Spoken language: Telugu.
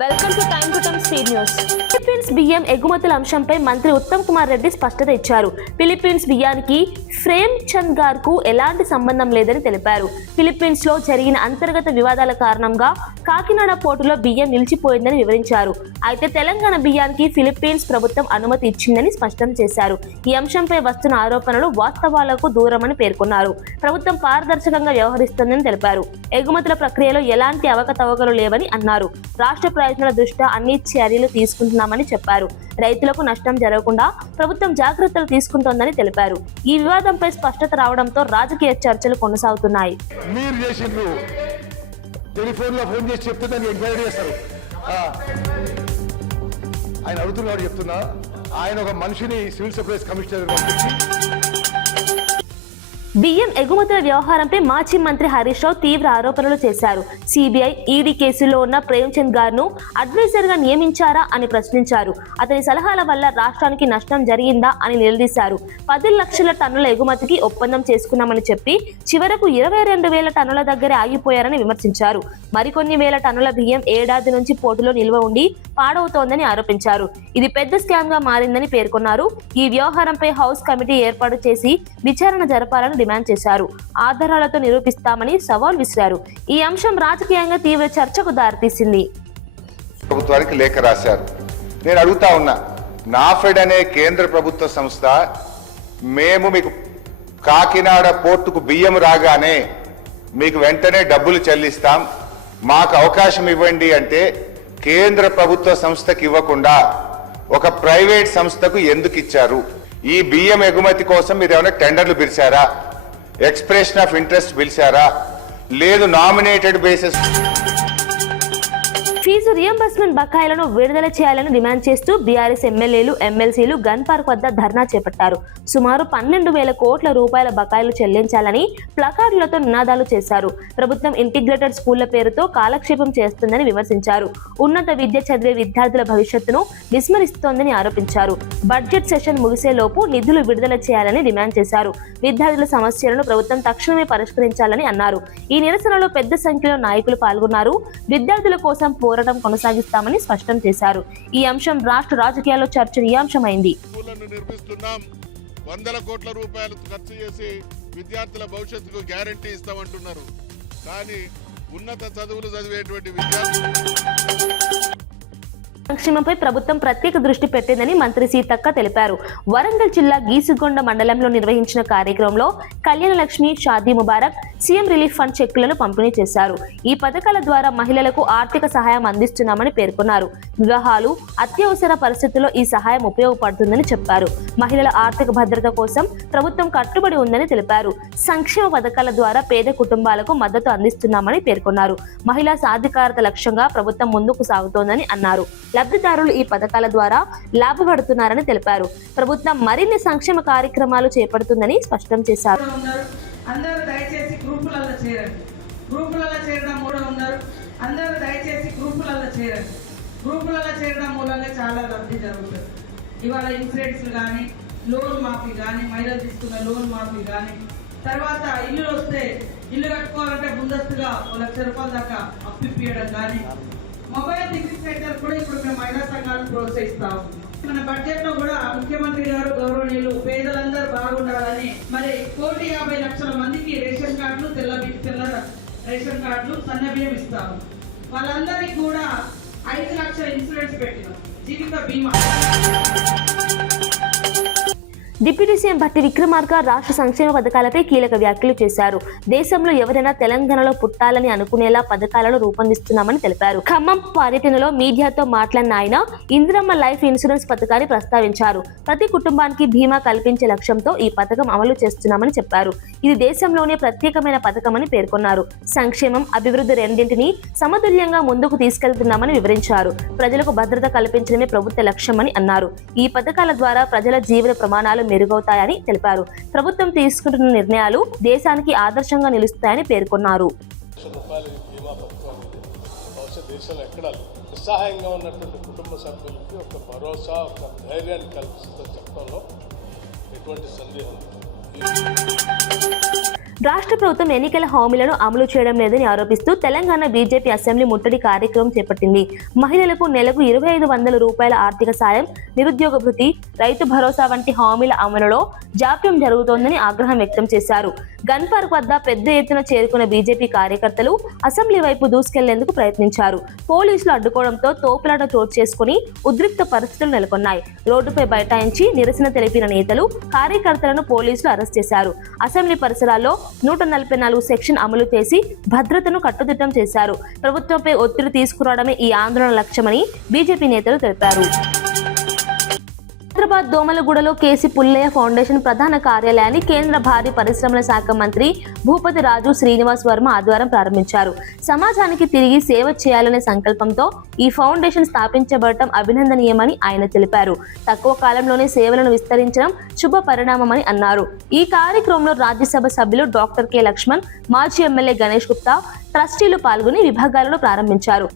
Welcome to time speed news. Philippines బియ్యం ఎగుమతుల అంశంపై మంత్రి ఉత్తమ్ కుమార్ రెడ్డి స్పష్టత ఇచ్చారు. ఫిలిప్పీన్స్ బియ్యానికి ప్రేమ్ చంద్ గార్కు ఎలాంటి సంబంధం లేదని తెలిపారు. ఫిలిప్పీన్స్ లో జరిగిన అంతర్గత వివాదాల కారణంగా కాకినాడ పోర్టులో బియ్యం నిలిచిపోయిందని వివరించారు. అయితే తెలంగాణ బియ్యానికి ఫిలిప్పీన్స్ ప్రభుత్వం అనుమతి ఇచ్చిందని స్పష్టం చేశారు. ఈ అంశంపై వస్తున్న ఆరోపణలు వాస్తవాలకు దూరమని పేర్కొన్నారు. ప్రభుత్వం పారదర్శకంగా వ్యవహరిస్తుందని తెలిపారు. ఎగుమతుల ప్రక్రియలో ఎలాంటి అవకతవకలు లేవని అన్నారు. రాష్ట్ర ప్రయోజనాల దృష్ట్యా అన్ని చర్యలు తీసుకుంటున్నామని చెప్పారు. రైతులకు నష్టం జరగకుండా ప్రభుత్వం జాగ్రత్తలు తీసుకుంటోందని తెలిపారు. ఈ వివాదంపై స్పష్టత రావడంతో రాజకీయ చర్చలు కొనసాగుతున్నాయి. ఆయన అడుగుతున్నాడు చెప్తున్నా, ఆయన ఒక మనిషిని సివిల్ సప్లైస్ కమిషనర్ పంపించి బియ్యం ఎగుమతుల వ్యవహారంపై మాజీ మంత్రి హరీష్ రావు తీవ్ర ఆరోపణలు చేశారు. సిబిఐ, ఈడీ కేసులో ఉన్న ప్రేమ్ చంద్ గార్ను అడ్వైజర్ గా నియమించారా అని ప్రశ్నించారు. అతని సలహాల వల్ల రాష్ట్రానికి నష్టం జరిగిందా అని నిలదీశారు. 10 లక్షల టన్నుల ఎగుమతికి ఒప్పందం చేసుకున్నామని చెప్పి చివరకు 22,000 టన్నుల దగ్గరే ఆగిపోయారని విమర్శించారు. మరికొన్ని వేల టన్నుల బియ్యం ఏడాది నుంచి పోర్టులో నిల్వ ఉండి పాడవుతోందని ఆరోపించారు. ఇది పెద్ద స్కామ్ గా మారిందని పేర్కొన్నారు. ఈ వ్యవహారంపై హౌస్ కమిటీ ఏర్పాటు చేసి విచారణ జరపాలని డిమాండ్ చేశారు. ఆధారాలతో నిరూపిస్తామని సవాల్ విసిరారు. ఈ అంశం రాజకీయంగా తీవ్ర చర్చకు దారితీసింది. ప్రభుత్వానికి లేఖ రాశారు. నేను అడుగుతా ఉన్నా, నాఫెడ్ అనే కేంద్ర ప్రభుత్వ సంస్థ మేము మీకు కాకినాడ పోర్టుకు బియ్యం రాగానే మీకు వెంటనే డబ్బులు చెల్లిస్తాం, మాకు అవకాశం ఇవ్వండి అంటే కేంద్ర ప్రభుత్వ సంస్థకి ఇవ్వకుండా ఒక ప్రైవేట్ సంస్థకు ఎందుకు ఇచ్చారు? ఈ బియ్యం ఎగుమతి కోసం మీరు ఏమైనా టెండర్లు పిలిచారా? ఎక్స్ప్రెషన్ ఆఫ్ ఇంట్రెస్ట్ పిలిచారా? లేదు నామినేటెడ్ బేసిస్ ఫీజు రియంబర్స్మెంట్ బకాయిలను విడుదల చేయాలని డిమాండ్ చేస్తూ బీఆర్ఎస్ ఎమ్మెల్యేలు, ఎమ్మెల్సీలు గన్ పార్క్ వద్ద ధర్నా చేపట్టారు. సుమారు 12,000 కోట్ల రూపాయల బకాయిలు చెల్లించాలని ప్లకార్డులతో నినాదాలు చేశారు. ప్రభుత్వం ఇంటిగ్రేటెడ్ స్కూళ్ల పేరుతో కాలక్షేపం చేస్తుందని విమర్శించారు. ఉన్నత విద్య చదివే విద్యార్థుల భవిష్యత్తును విస్మరిస్తోందని ఆరోపించారు. బడ్జెట్ సెషన్ ముగిసేలోపు నిధులు విడుదల చేయాలని డిమాండ్ చేశారు. విద్యార్థుల సమస్యలను ప్రభుత్వం తక్షణమే పరిష్కరించాలని అన్నారు. ఈ నిరసనలో పెద్ద సంఖ్యలో నాయకులు పాల్గొన్నారు. విద్యార్థుల కోసం పోరాటం కొనసాగిస్తామని స్పష్టం చేశారు. ఈ అంశం రాష్ట్ర రాజకీయాల్లో చర్చనీయాంశమైంది. 100 కోట్ల రూపాయలు ఖర్చు చేసి విద్యార్థుల భవిష్యత్తుకు గ్యారంటీ ఇస్తామంటున్నారు. కానీ ఉన్నత చదువులు చదివేటువంటి విద్యార్థులు సంక్షేమంపై ప్రభుత్వం ప్రత్యేక దృష్టి పెట్టిందని మంత్రి సీతక్క తెలిపారు. వరంగల్ జిల్లా గీసుగొండ మండలంలో నిర్వహించిన కార్యక్రమంలో Kalyana Lakshmi, Shaadi Mubarak, CM relief fund చెక్కులను పంపిణీ చేశారు. ఈ పథకాల ద్వారా మహిళలకు ఆర్థిక సహాయం అందిస్తున్నామని పేర్కొన్నారు. వివాహాలు, అత్యవసర పరిస్థితుల్లో ఈ సహాయం ఉపయోగపడుతుందని చెప్పారు. మహిళల ఆర్థిక భద్రత కోసం ప్రభుత్వం కట్టుబడి ఉందని తెలిపారు. సంక్షేమ పథకాల ద్వారా పేద కుటుంబాలకు మద్దతు అందిస్తున్నామని పేర్కొన్నారు. మహిళా సాధికారత లక్ష్యంగా ప్రభుత్వం ముందుకు సాగుతోందని అన్నారు. లబ్ధిదారులు ఈ పథకాల ద్వారా లాభపడుతున్నారని తెలిపారు. ప్రభుత్వం మరిన్ని సంక్షేమ కార్యక్రమాలు చేపడుతుందని స్పష్టం చేశారు. అందరూ దయచేసి గ్రూపులలో చేరండి. గ్రూపులలో చేరడం గ్రూపులలో చేరడం మూలంగా చాలా లబ్ధి జరుగుతుంది. ఇవాళ ఇన్సూరెన్స్ కానీ, లోన్ మాఫీ కానీ, మహిళలు తీసుకున్న లోన్ మాఫీ కానీ, తర్వాత ఇల్లు వస్తే ఇల్లు కట్టుకోవాలంటే ముందస్తుగా 1 లక్ష రూపాయల దాకా అప్పియడం కానీ, మొబైల్ టికెట్ సెంటర్ కూడా ఇప్పుడు మేము మహిళా సంఘాలను ప్రోత్సహిస్తాము. మన బడ్జెట్ లో కూడా ముఖ్యమంత్రి గారు గౌరవనీయులు పేదలందరూ బాగుండాలని మరి 1,50 లక్షల మందికి రేషన్ కార్డులు, తెల్ల రేషన్ కార్డులు, సన్నబియ్యం ఇస్తాము. వాళ్ళందరికీ కూడా 5 లక్షల ఇన్సూరెన్స్ పెట్టినాం, జీవిత బీమా. డిప్యూటీ సీఎం భట్టి విక్రమార్క రాష్ట్ర సంక్షేమ పథకాలపై కీలక వ్యాఖ్యలు చేశారు. దేశంలో ఎవరైనా తెలంగాణలో పుట్టాలని అనుకునేలా పథకాలను రూపొందిస్తున్నామని తెలిపారు. ఖమ్మం పర్యటనలో మీడియాతో మాట్లాడిన ఆయన ఇందిరమ్మ లైఫ్ ఇన్సూరెన్స్ పథకాన్ని ప్రస్తావించారు. ప్రతి కుటుంబానికి బీమా కల్పించే లక్ష్యంతో ఈ పథకం అమలు చేస్తున్నామని చెప్పారు. ఇది దేశంలోనే ప్రత్యేకమైన పథకమని పేర్కొన్నారు. సంక్షేమం, అభివృద్ధి రెండింటినీ సమతుల్యంగా ముందుకు తీసుకెళ్తున్నామని వివరించారు. ప్రజలకు భద్రత కల్పించడమే ప్రభుత్వ లక్ష్యమని అన్నారు. ఈ పథకాల ద్వారా ప్రజల జీవన ప్రమాణాలు మెరుగవుతాయని తెలిపారు. ప్రభుత్వం తీసుకుంటున్న నిర్ణయాలు దేశానికి ఆదర్శంగా నిలుస్తాయని పేర్కొన్నారు. ఉత్సాహంగా ఉన్నటువంటి కుటుంబ సభ్యులకి ఒక భరోసా, ఒక ధైర్యాన్ని కల్పిస్తుందని చెప్పడంలో ఎటువంటి సందేహం లేదు. రాష్ట్ర ప్రభుత్వం ఎన్నికల హామీలను అమలు చేయడం లేదని ఆరోపిస్తూ తెలంగాణ బీజేపీ అసెంబ్లీ ముట్టడి కార్యక్రమం చేపట్టింది. మహిళలకు నెలకు 2,500 రూపాయల ఆర్థిక సాయం, నిరుద్యోగ భృతి, రైతు భరోసా వంటి హామీల అమలులో జాప్యం జరుగుతోందని ఆగ్రహం వ్యక్తం చేశారు. గన్ పార్క్ వద్ద పెద్ద ఎత్తున చేరుకున్న బీజేపీ కార్యకర్తలు అసెంబ్లీ వైపు దూసుకెళ్లేందుకు ప్రయత్నించారు. పోలీసులు అడ్డుకోవడంతో తోపులాట చోటు చేసుకుని ఉద్రిక్త పరిస్థితులు నెలకొన్నాయి. రోడ్డుపై బైఠాయించి నిరసన తెలిపిన నేతలు, కార్యకర్తలను పోలీసులు అరెస్ట్ చేశారు. అసెంబ్లీ పరిసరాల్లో 144 సెక్షన్ అమలు చేసి భద్రతను కట్టుదిట్టం చేశారు. ప్రభుత్వంపై ఒత్తిడి తీసుకురావడమే ఈ ఆందోళన లక్ష్యమని బీజేపీ నేతలు తెలిపారు. హైదరాబాద్ దోమలగూడలో కేసీ పుల్లయ్య ఫౌండేషన్ ప్రధాన కార్యాలయాన్ని కేంద్ర భారీ పరిశ్రమల శాఖ మంత్రి భూపతి రాజు శ్రీనివాస్ వర్మ ఆదివారం ప్రారంభించారు. సమాజానికి తిరిగి సేవ చేయాలనే సంకల్పంతో ఈ ఫౌండేషన్ స్థాపించబడటం అభినందనీయమని ఆయన తెలిపారు. తక్కువ కాలంలోనే సేవలను విస్తరించడం శుభ పరిణామమని అన్నారు. ఈ కార్యక్రమంలో రాజ్యసభ సభ్యులు డాక్టర్ కె లక్ష్మణ్, మాజీ ఎమ్మెల్యే గణేష్ గుప్తా, ట్రస్టీలు పాల్గొని విభాగాలను ప్రారంభించారు.